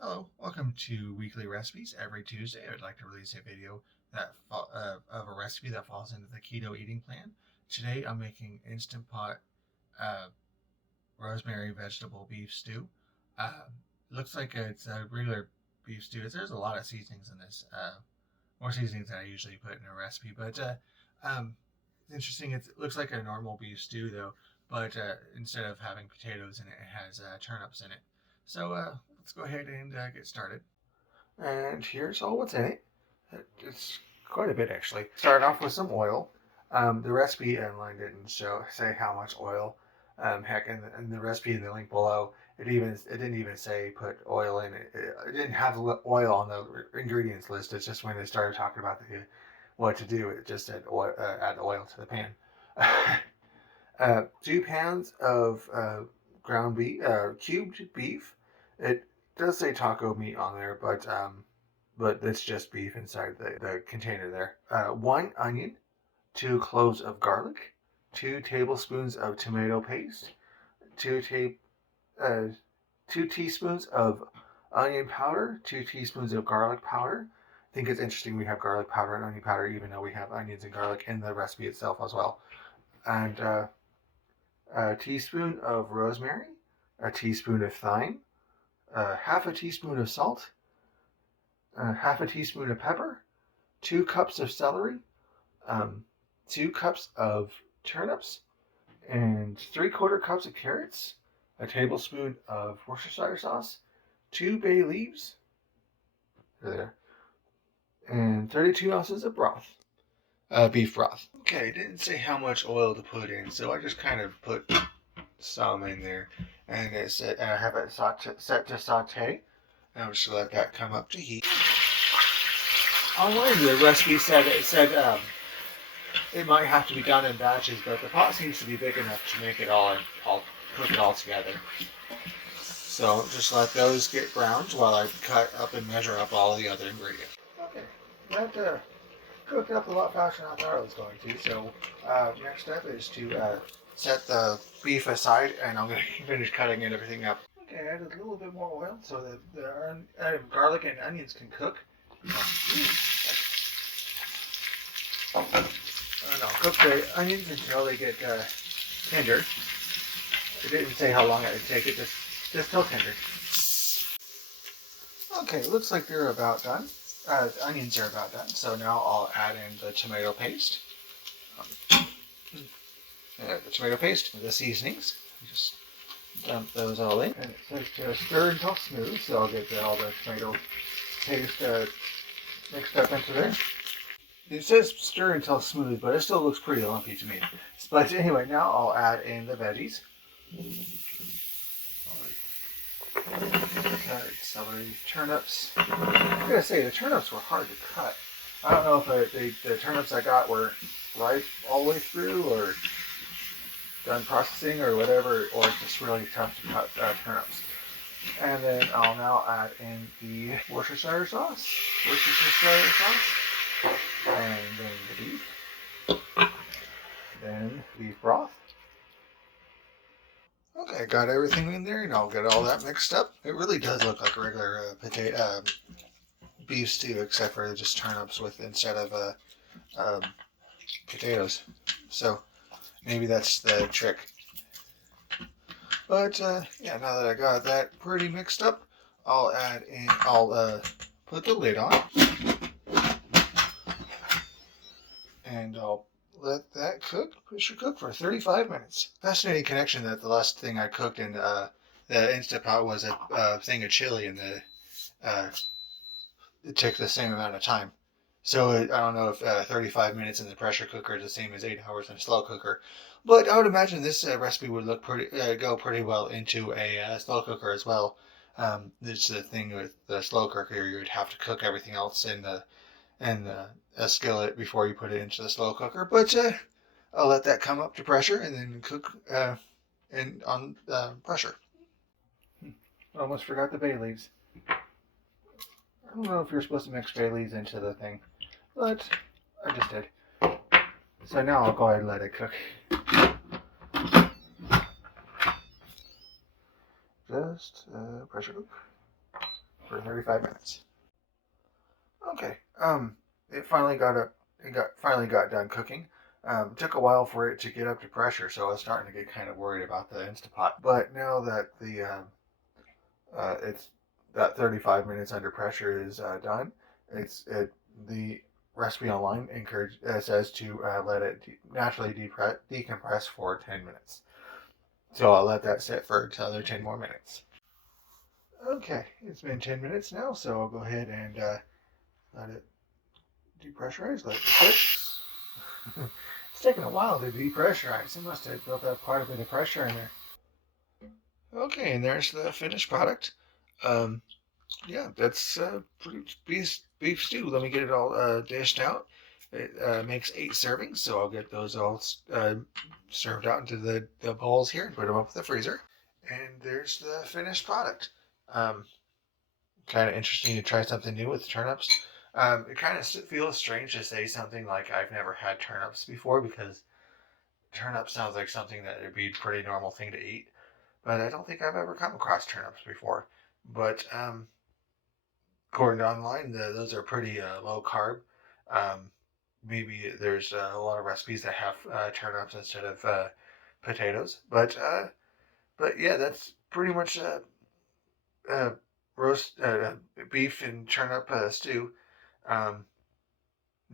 Hello, welcome to Weekly Recipes. Every Tuesday, I would like to release a video of a recipe that falls into the keto eating plan. Today, I'm making Instant Pot uh, rosemary vegetable beef stew. Uh, looks like it's a regular beef stew. There's a lot of seasonings in this, more seasonings than I usually put in a recipe. But um, it's interesting. It looks like a normal beef stew though, but instead of having potatoes in it, it has turnips in it. So let's go ahead and get started. And here's all what's in it. It's quite a bit actually. Start off with some oil. The recipe online didn't say how much oil. Heck, in the recipe in the link below, it didn't even say put oil in it. It didn't have oil on the ingredients list. It's just when they started talking about what to do, it just said add oil to the pan. 2 pans of ground beef, cubed beef. It does say taco meat on there, but it's just beef inside the container there. 1 onion, 2 cloves of garlic, 2 tablespoons of tomato paste, two ta- uh, 2 teaspoons of onion powder, 2 teaspoons of garlic powder. I think it's interesting we have garlic powder and onion powder, even though we have onions and garlic in the recipe itself as well. And a teaspoon of rosemary, a teaspoon of thyme, half a teaspoon of salt, half a teaspoon of pepper, 2 cups of celery, 2 cups of turnips, and 3/4 cups of carrots, a tablespoon of Worcestershire sauce, 2 bay leaves, there, and 32 ounces of broth, beef broth. Okay, it didn't say how much oil to put in, so I just kind of put some in there, and I have it set to saute. I'm just gonna let that come up to heat. Online, the recipe said it might have to be done in batches, but the pot seems to be big enough to make it all cook it all together. So just let those get browned while I cut up and measure up all the other ingredients. Okay, that cooked up a lot faster than I thought it was going to. So next step is to set the beef aside, and I'm going to finish cutting and everything up. Okay, I added a little bit more oil so that the garlic and onions can cook. No, cook the onions until they get tender. It didn't say how long it would take. It just till tender. Okay, looks like they're about done. The onions are about done. So now I'll add in the tomato paste. The tomato paste, the seasonings. Just dump those all in. And it says to stir until smooth, so I'll get all the tomato paste mixed up into there. It says stir until smooth, but it still looks pretty lumpy to me. But anyway, now I'll add in the veggies. Carrots, celery, turnips. I gotta say, the turnips were hard to cut. I don't know if the turnips I got were ripe all the way through, or done processing, or whatever, or it's just really tough to cut turnips. And then I'll now add in the Worcestershire sauce. And then the beef. Then beef broth. Okay, got everything in there, and I'll get all that mixed up. It really does look like a regular potato beef stew, except for just turnips instead of potatoes. So maybe that's the trick. But yeah, now that I got that pretty mixed up, I'll put the lid on, and I'll let that pressure cook for 35 minutes. Fascinating connection that the last thing I cooked in the Instant Pot was a thing of chili, and it took the same amount of time. So I don't know if 35 minutes in the pressure cooker is the same as 8 hours in a slow cooker. But I would imagine this recipe would go pretty well into a slow cooker as well. It's the thing with the slow cooker, you would have to cook everything else in a skillet before you put it into the slow cooker. But I'll let that come up to pressure and then cook on pressure. Almost forgot the bay leaves. I don't know if you're supposed to mix bay leaves into the thing, but I just did. So now I'll go ahead and let it cook. Just pressure cook for 35 minutes. Okay. It finally got up. Finally got done cooking. It took a while for it to get up to pressure, so I was starting to get kind of worried about the Instapot. But now that it's that 35 minutes under pressure is done, the recipe online says to let it naturally decompress for 10 minutes. So I'll let that sit for another 10 more minutes. Okay, it's been 10 minutes now, so I'll go ahead and let it depressurize, let it sit. It's taking a while to depressurize. It must have built up quite a bit of pressure in there. Okay, and there's the finished product. Um, yeah, that's pretty beef stew. Let me get it all dished out. It makes 8 servings, so I'll get those all served out into the bowls here and put them up in the freezer. And there's the finished product. Um, Kind of interesting to try something new with turnips. It kind of feels strange to say something like I've never had turnips before because turnip sounds like something that would be a pretty normal thing to eat. But I don't think I've ever come across turnips before. But according to online, those are pretty low carb. Um, Maybe there's a lot of recipes that have turnips instead of potatoes. But yeah, that's pretty much uh, roast beef and turnip stew. Um,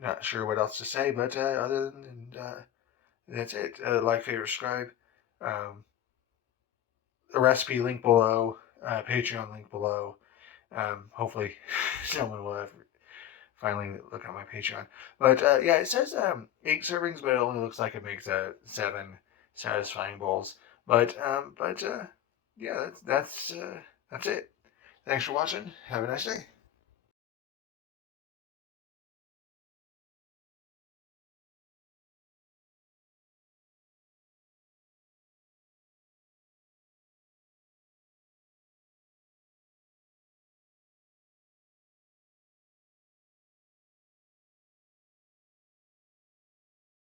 Not sure what else to say, but other than that's it. Like, favorite, subscribe. Um, the recipe link below. Patreon link below. Hopefully, someone will finally look at my Patreon. But yeah, it says 8 servings, but it only looks like it makes 7 satisfying bowls. But yeah, that's it. Thanks for watching. Have a nice day.